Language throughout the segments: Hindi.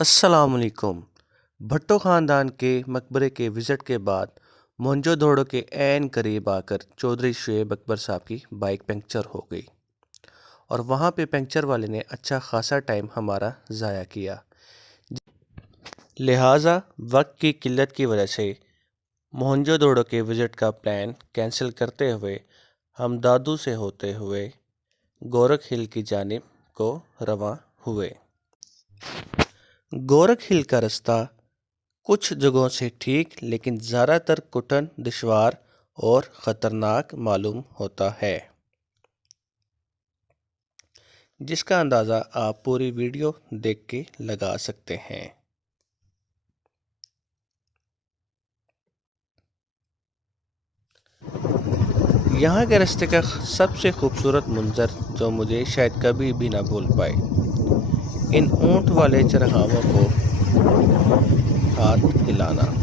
अस्सलामुअलैकुम। भुट्टो ख़ानदान के मकबरे के विज़िट के बाद मोहनजोदड़ो के ऐन करीब आकर चौधरी शुएब अकबर साहब की बाइक पंक्चर हो गई और वहाँ पे पंक्चर वाले ने अच्छा खासा टाइम हमारा ज़ाया किया। लिहाजा वक्त की किल्लत की वजह से मोहनजोदड़ो के विज़िट का प्लान कैंसिल करते हुए हम दादू से होते हुए गोरख हिल की जानिब को रवां हुए। गोरख हिल का रास्ता कुछ जगहों से ठीक लेकिन ज़्यादातर कठिन, दुश्वार और ख़तरनाक मालूम होता है, जिसका अंदाज़ा आप पूरी वीडियो देख के लगा सकते हैं। यहाँ के रास्ते का सबसे खूबसूरत मंजर जो मुझे शायद कभी भी ना भूल पाए, इन ऊँट वाले चरखाओं को हाथ हिलाना।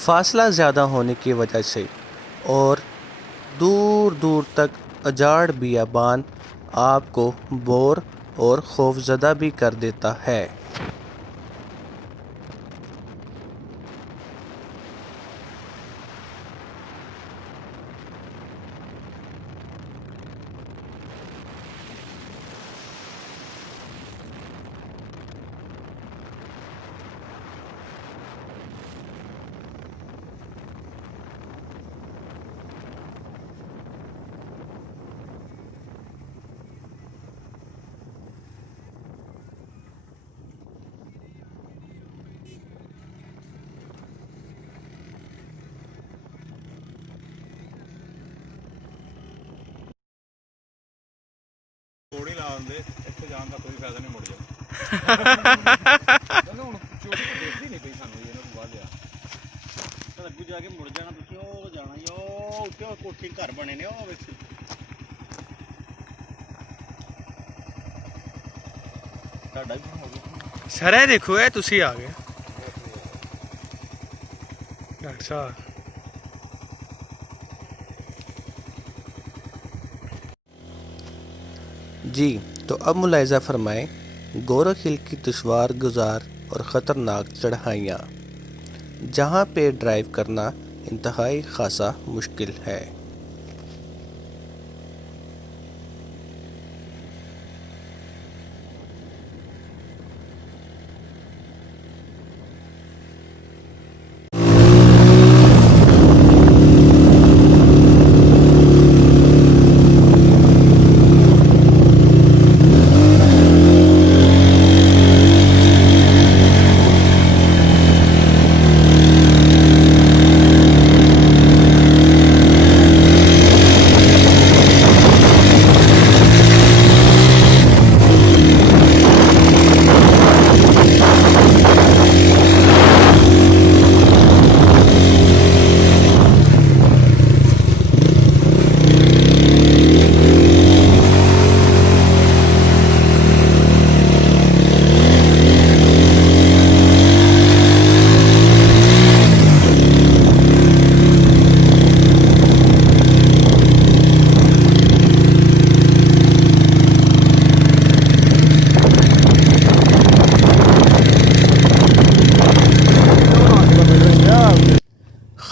फासला ज़्यादा होने की वजह से और दूर दूर तक अजाड़ बियाबान आपको बोर और खौफज़दा भी कर देता है। ਥੋੜੀ ਲਾਉਂਦੇ ਇੱਥੇ ਜਾਣ ਦਾ ਕੋਈ ਫਾਇਦਾ ਨਹੀਂ ਮੁੜ ਜਾ ਕਹਿੰਦਾ ਹੁਣ ਚੋਰੀ ਦੇਖਦੀ ਨਹੀਂ ਪਈ ਸਾਨੂੰ ਇਹਨਾਂ ਤੋਂ ਬਾਅਦ ਆ ਤਾਂ ਅੱਗੇ ਜਾ ਕੇ ਮੁੜ ਜਾਣਾ ਤੁਸੀਂ ਉਹ ਜਾਣਾ ਹੀ ਉਹ ਉੱਤੇ ਕੋਠੀ ਘਰ ਬਣੇ ਨੇ ਉਹ ਵੇਖ ਸਾਡਾ ਵੀ ਹੋ ਗਿਆ सर है देखो है तुसी आ गए डॉक्टर साहब। जी तो अब मुलाहिज़ा फरमाएं गोरख हिल की दुश्वार गुजार और ख़तरनाक चढ़ाइयाँ, जहाँ पे ड्राइव करना इंतहाई खासा मुश्किल है।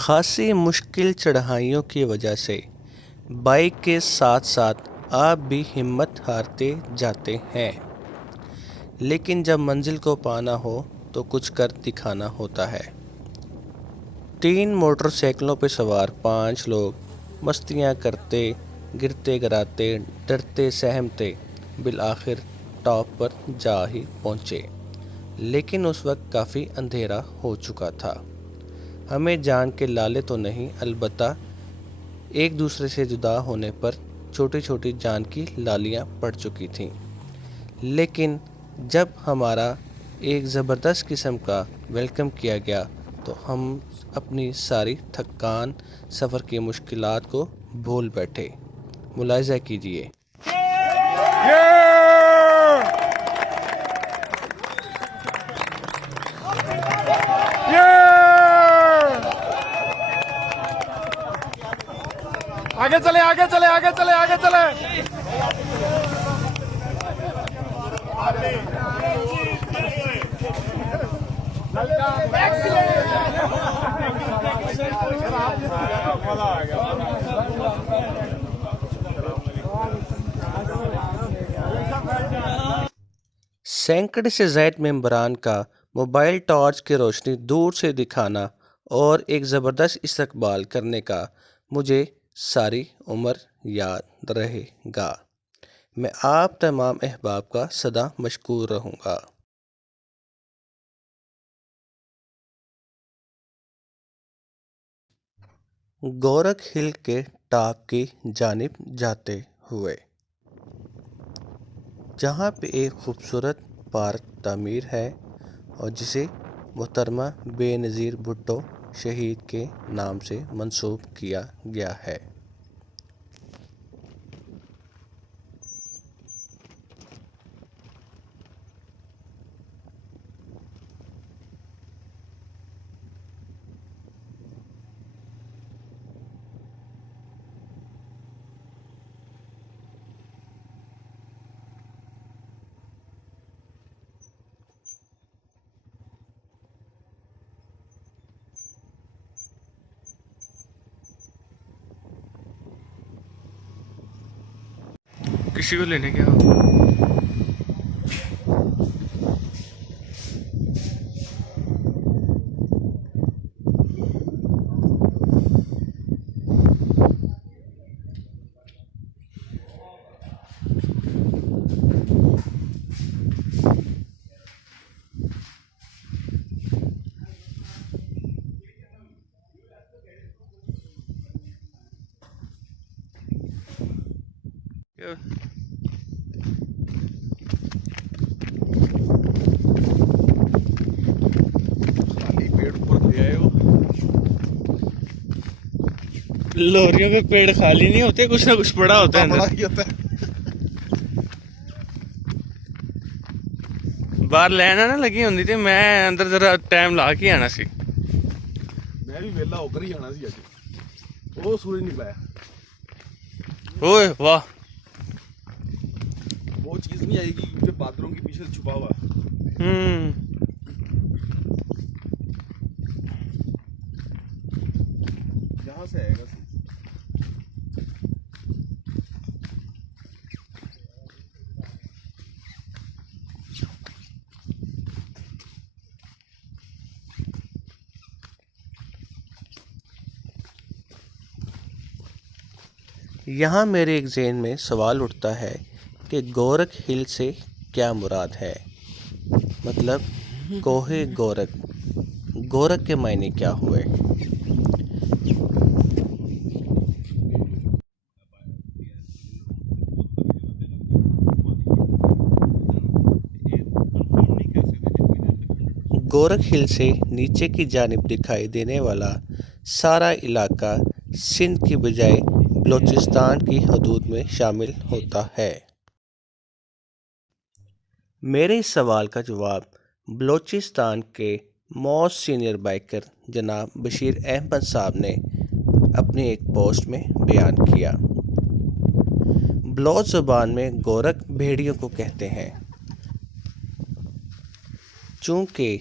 खासी मुश्किल चढ़ाइयों की वजह से बाइक के साथ साथ आप भी हिम्मत हारते जाते हैं, लेकिन जब मंजिल को पाना हो तो कुछ कर दिखाना होता है। 3 मोटरसाइकिलों पर सवार 5 लोग मस्तियाँ करते, गिरते गिराते, डरते सहमते बिल आखिर टॉप पर जा ही पहुँचे, लेकिन उस वक्त काफ़ी अंधेरा हो चुका था। हमें जान के लाले तो नहीं, अलबत्ता एक दूसरे से जुदा होने पर छोटी छोटी जान की लालियां पड़ चुकी थीं। लेकिन जब हमारा एक ज़बरदस्त किस्म का वेलकम किया गया तो हम अपनी सारी थकान, सफ़र की मुश्किलात को भूल बैठे। मुलाहिज़ा कीजिए। आगे चले आगे चले आगे चले आगे चले। सैकड़े से ज़ायद मेंबरान का मोबाइल टॉर्च की रोशनी दूर से दिखाना और एक ज़बरदस्त इस्तकबाल करने का मुझे सारी उम्र याद रहेगा। मैं आप तमाम अहबाब का सदा मशकूर रहूँगा। गोरख हिल के टॉप की जानिब जाते हुए, जहाँ पे एक खूबसूरत पार्क तामीर है और जिसे मोहतरमा बेनज़ीर भुट्टो शहीद के नाम से मंसूब किया गया है। किसी को लेने गया। खाली पेड़ ऊपर ले आए हो। लोरियों के पेड़ खाली नहीं होते, कुछ ना कुछ पड़ा होता है बड़ा अंदर। ही होता है। बाहर लाइन ना लगी होंदी ते मैं अंदर जरा टाइम ला के आना सी। मैं भी वेला होकर ही आना सी अज। वो सूरज निकला है। ओए वाह, वो चीज नहीं आएगी जो बादलों के पीछे छुपा हुआ है। यहाँ से आएगा सूरज। यहाँ मेरे एक ज़हन में सवाल उठता है कि गोरख हिल से क्या मुराद है। मतलब कोहे गोरख, गोरख के मायने क्या हुए। गोरख हिल से नीचे की जानिब दिखाई देने वाला सारा इलाका सिंध की बजाय बलूचिस्तान की हदूद में शामिल होता है। मेरे इस सवाल का जवाब बलूचिस्तान के मोस्ट सीनियर बाइकर जनाब बशीर अहमद साहब ने अपनी एक पोस्ट में बयान किया। बलोच ज़ुबान में गोरख भेड़ियों को कहते हैं। चूँकि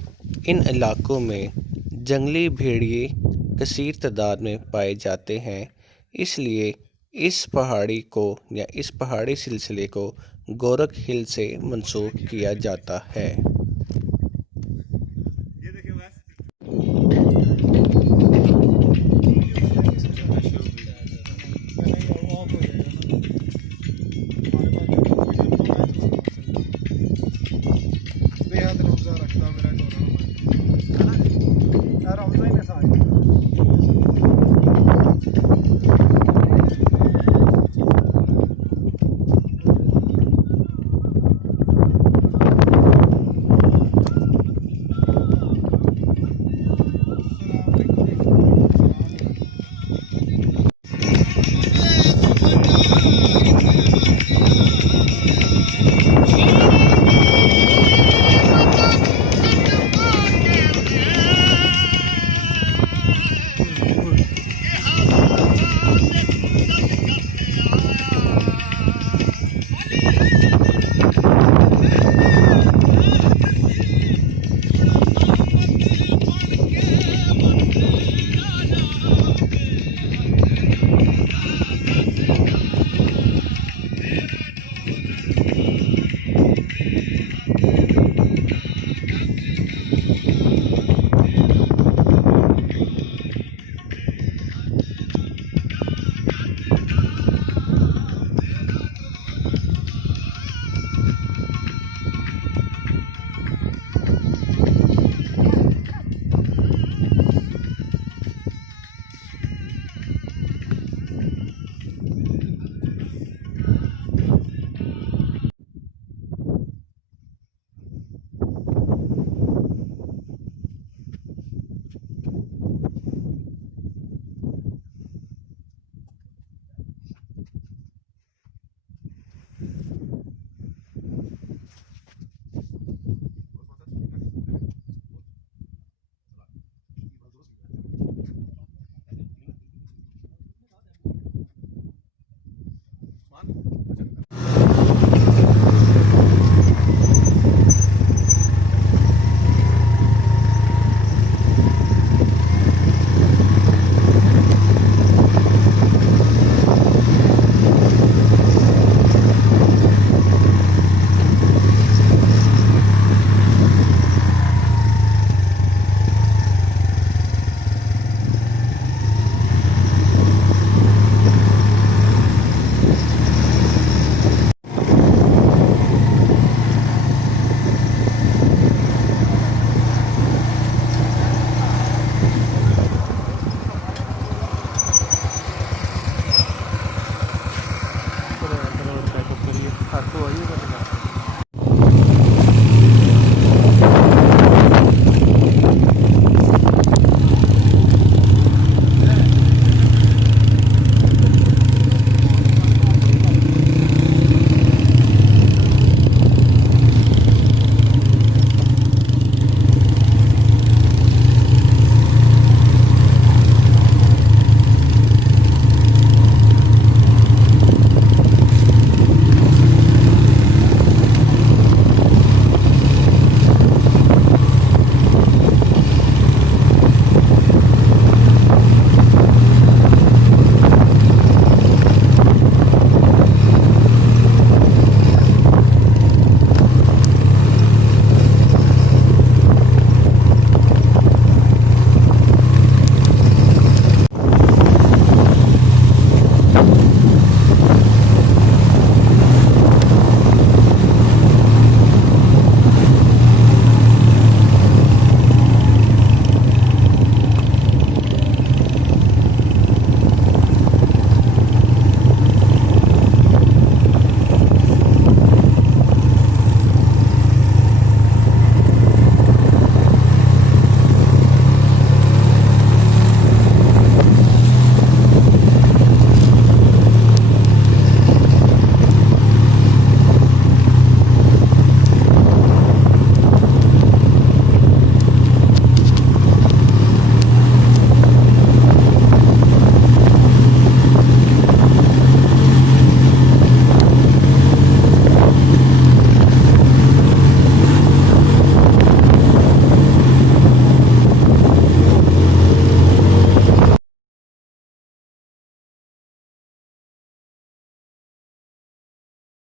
इन इलाकों में जंगली भेड़िए कसीर तादाद में पाए जाते हैं, इसलिए इस पहाड़ी को या इस पहाड़ी सिलसिले को गोरख हिल से मंसूब किया जाता है।